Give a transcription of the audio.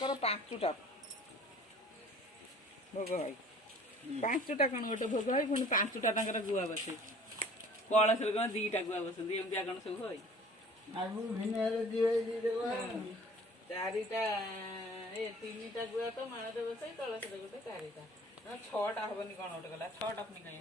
ताकर 5टा भोग है 5टा कौन गोटे भोग है पुणी 5टा ताकर गुआ बसे कलश रे कौन 2टा गुआ बसंती एमतिया कौन सब है आगु भिनरे दिवे दिवा 4टा ए 3टा गुआ तो मानते बसे कलश रे गोटे 4टा 6टा हबनी कौन गोटे गला 6टा पुणी कहीं